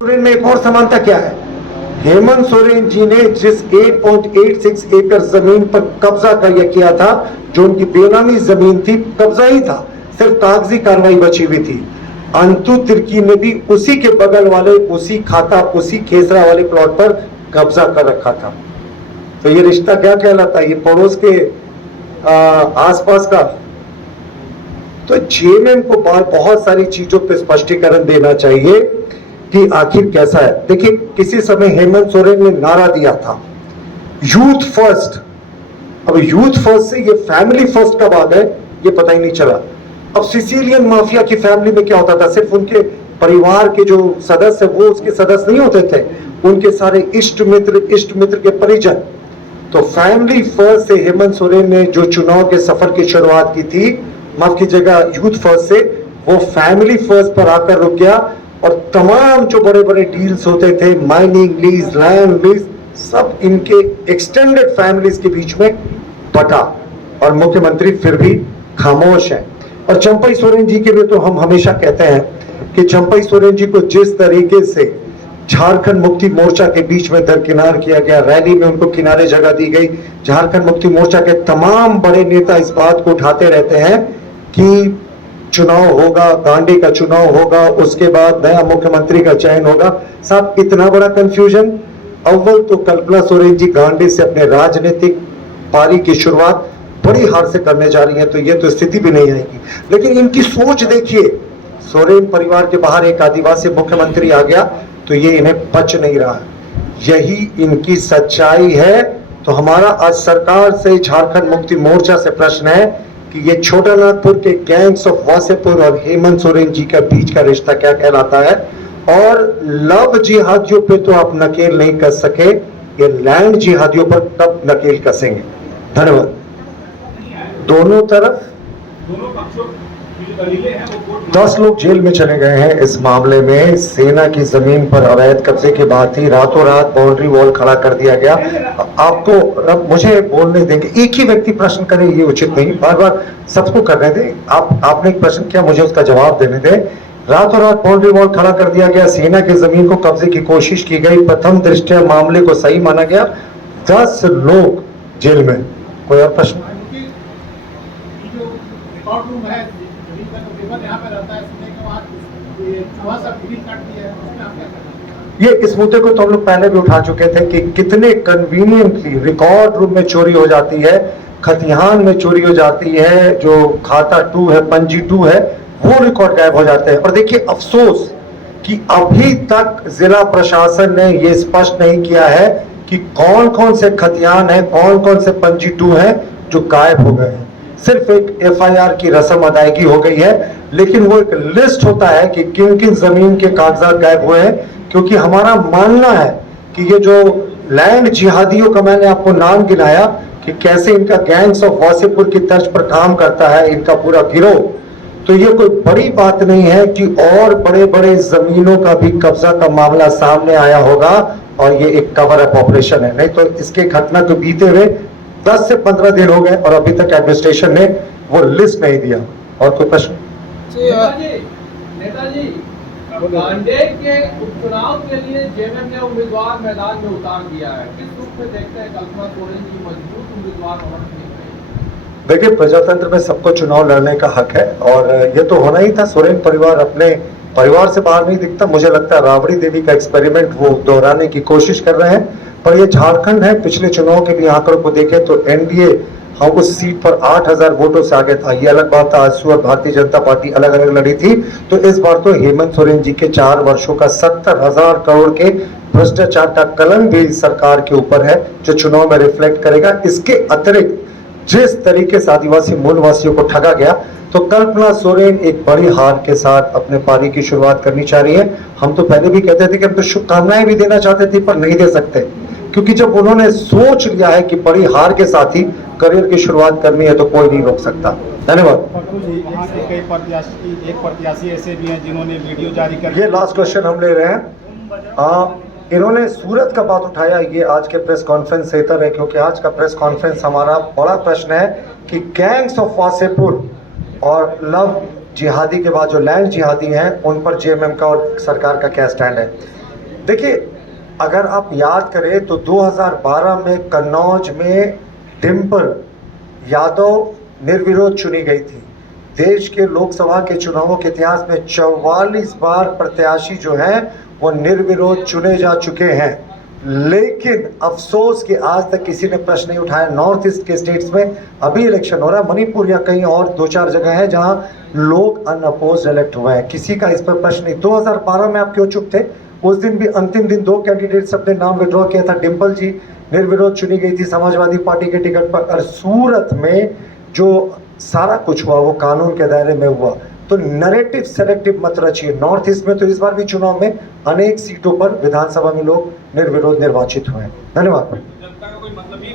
सोरेन में एक और समानता क्या है? हेमंत सोरेन जी ने जिस 8.86 एकड़ जमीन पर कब्जा किया था, जो उनकी बेनामी जमीन थी, कब्जा ही था, सिर्फ कागजी कार्रवाई बची हुई थी। अंतु तिर्की ने भी उसी के बगल वाले, उसी खाता, उसी खेसरा वाले प्लॉट पर कब्जा कर रखा था। तो ये रिश्ता क्या कहलाता है? ये पड़ोस के आसपास का। तो जेएमएम को बहुत सारी चीजों पर स्पष्टीकरण देना चाहिए कि आखिर कैसा है। देखिए, किसी समय हेमंत सोरेन ने नारा दिया था यूथ फर्स्ट। अब यूथ फर्स्ट से ये फैमिली फर्स्ट कब आ गए, ये पता ही नहीं चला। अब सिसिलियन माफिया की फैमिली में क्या होता था? सिर्फ उनके परिवार के जो सदस्य, वो उसके सदस्य नहीं होते थे, उनके सारे इष्ट मित्र के परिजन। तो फैमिली फर्स्ट से हेमंत सोरेन ने जो चुनाव के सफर की शुरुआत की थी, माफ कीजिएगा, यूथ फर्स्ट से, वो फैमिली फर्स्ट पर आकर रुक गया। और तमाम जो बड़े बड़े डील्स होते थे, माइनिंग लीज, लैंड लीज, सब इनके एक्सटेंडेड फैमिलीज के बीच में बटा, और मुख्यमंत्री फिर भी खामोश है। और चंपई सोरेन जी के लिए तो हम हमेशा कहते हैं कि चंपई सोरेन जी को जिस तरीके से झारखंड मुक्ति मोर्चा के बीच में दरकिनार किया गया, रैली में उनको किनारे जगह दी गई। झारखंड मुक्ति मोर्चा के तमाम बड़े नेता इस बात को उठाते रहते हैं कि चुनाव होगा, गांडी का चुनाव होगा, उसके बाद नया मुख्यमंत्री का चयन होगा। साहब, इतना बड़ा कंफ्यूजन। अव्वल तो कल्पना सोरेन जी गांडी से अपने राजनीतिक पारी की शुरुआत बड़ी हार से करने जा रही है, तो ये तो स्थिति भी नहीं आएगी। लेकिन इनकी सोच देखिए, सोरेन परिवार के बाहर एक आदिवासी मुख्यमंत्री आ गया तो ये इन्हें बच नहीं रहा है। यही इनकी सच्चाई है। तो हमारा आज सरकार से, झारखंड मुक्ति मोर्चा से प्रश्न है कि ये छोटा नागपुर के गैंग्स ऑफ वासेपुर और हेमंत सोरेन जी के बीच का रिश्ता क्या कहलाता है? और लव जिहादियों पे तो आप नकेल नहीं कस सके, ये लैंड जिहादियों पर कब नकेल कसेंगे? धन्यवाद। दोनों तरफ 10 लोग जेल में चले गए हैं इस मामले में। सेना की जमीन पर अवैध कब्जे की बात थी, रातों रात बाउंड्री वॉल खड़ा कर दिया गया। आपको, अब मुझे बोलने देंगे, एक ही व्यक्ति प्रश्न करे ये उचित नहीं, बार बार सबको करने दें। आपने एक प्रश्न किया, मुझे उसका जवाब देने दें। रातों रात बाउंड्री वॉल खड़ा कर दिया गया, सेना की जमीन को कब्जे की कोशिश की गई, प्रथम दृष्टया मामले को सही माना गया, 10 लोग जेल में। कोई और प्रश्न? ये इस मुद्दे को तो हम लोग पहले भी उठा चुके थे कि कितने कन्वीनियंटली रिकॉर्ड रूम में चोरी हो जाती है, खतिहान में चोरी हो जाती है, जो खाता 2 है, पंजी 2 है, वो रिकॉर्ड गायब हो जाते हैं। और देखिए, अफसोस कि अभी तक जिला प्रशासन ने ये स्पष्ट नहीं किया है कि कौन कौन से खतिहान है, कौन कौन से पंजी 2 है जो गायब हो गए हैं। सिर्फ एक एफआईआर की रस्म अदायगी हो गई है, लेकिन वो एक लिस्ट होता है कि किन किन जमीन के कागजात गायब हुए हैं। क्योंकि हमारा मानना है कि ये जो लैंड जिहादियों का मैंने आपको नाम गिनाया कि कैसे इनका गैंग्स ऑफ वासेपुर की तर्ज पर काम करता है इनका पूरा गिरोह, तो ये कोई बड़ी बात नहीं है कि और बड़े बड़े जमीनों का भी कब्जा का मामला सामने आया होगा और ये एक कवर अप ऑपरेशन है। नहीं तो इसके घटना को बीते हुए 10 से 15 दिन हो गए और अभी तक एडमिनिस्ट्रेशन ने वो लिस्ट नहीं दिया। और कोई प्रश्न? नेताजी, गांडे के उपचुनाव के लिए जेएमएम ने उम्मीदवार मैदान में उतार दिया है, किस रूप में देखते हैं कल्पना सोरेन जी मजबूत उम्मीदवार होना चाहिए? देखिए, प्रजातंत्र में सबको चुनाव लड़ने का हक है और ये तो होना ही था। सोरेन परिवार अपने परिवार से बाहर नहीं दिखता। मुझे लगता है राबड़ी देवी का एक्सपेरिमेंट वो दोहराने की कोशिश कर रहे हैं, पर ये झारखंड है। पिछले चुनाव के भी आंकड़ों को देखें तो एनडीए हम उस सीट पर 8000 वोटों से आगे था। ये अलग बात था, आजसू और भारतीय जनता पार्टी अलग अलग लड़ी थी। तो इस बार तो हेमंत सोरेन जी के 4 वर्षों का 70,000 करोड़ के भ्रष्टाचार का कलंक भी सरकार के ऊपर है, जो चुनाव में रिफ्लेक्ट करेगा। इसके अतिरिक्त जिस तरीके से आदिवासी मूलवासियों को ठगा गया, तो कल्पना सोरेन एक बड़ी हार के साथ अपने पारी की शुरुआत करनी चाह रही है। हम तो पहले भी कहते थे कि हम तो शुभकामनाएं भी देना चाहते थे, पर नहीं दे सकते, क्योंकि जब उन्होंने सोच लिया है कि बड़ी हार के साथ ही करियर की शुरुआत करनी है तो कोई नहीं रोक सकता। धन्यवाद। एक प्रत्याशी ऐसे भी हैं जिन्होंने वीडियो जारी कर, ये लास्ट क्वेश्चन हम ले रहे हैं। इन्होंने सूरत का बात उठाया, ये आज के प्रेस कॉन्फ्रेंस से इतर है, क्योंकि आज का प्रेस कॉन्फ्रेंस हमारा बड़ा प्रश्न है कि गैंग्स ऑफ वासेपुर और लव जिहादी के बाद जो लैंड जिहादी हैं उन पर जेएमएम का और सरकार का क्या स्टैंड है। देखिए, अगर आप याद करें तो 2012 में कन्नौज में डिम्पल यादव निर्विरोध चुनी गई थी। देश के लोकसभा के चुनावों के इतिहास में 44 बार प्रत्याशी जो हैं वो निर्विरोध चुने जा चुके हैं, लेकिन अफसोस कि आज तक किसी ने प्रश्न नहीं उठाया। नॉर्थ ईस्ट के स्टेट्स में अभी इलेक्शन हो रहा है, मणिपुर या कहीं और 2-4 जगह है जहां लोग अनअपोज्ड इलेक्ट हुए हैं, किसी का इस पर प्रश्न नहीं। 2012 में आप क्यों चुप थे? उस दिन भी अंतिम दिन 2 कैंडिडेट्स अपने नाम विड्रॉ किया था। डिम्पल जी निर्विरोध चुनी गई थी समाजवादी पार्टी के टिकट पर, और सूरत में जो सारा कुछ हुआ वो कानून के दायरे में हुआ। तो नैरेटिव सेलेक्टिव मत रचिए। नॉर्थ ईस्ट में तो इस बार भी चुनाव में अनेक सीटों पर विधानसभा में लोग निर्विरोध निर्वाचित हुए हैं। धन्यवाद। जनता का कोई मतलब ही